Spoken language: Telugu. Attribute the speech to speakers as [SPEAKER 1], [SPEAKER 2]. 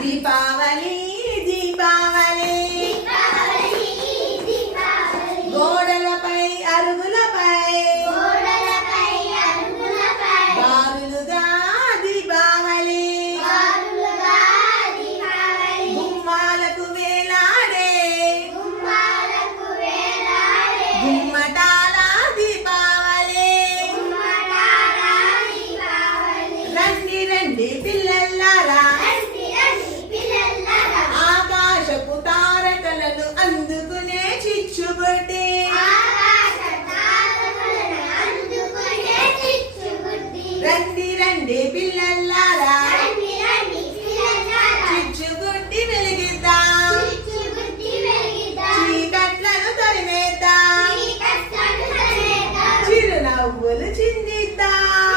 [SPEAKER 1] దీపావళి అందుకుంటే రండి రండి పిల్లల్లారా చిచ్చుగుడ్డి వెలిగిద్దాం. చీకట్లను తరిమేద్దాం. చిరునవ్వులు చిందిద్దాం.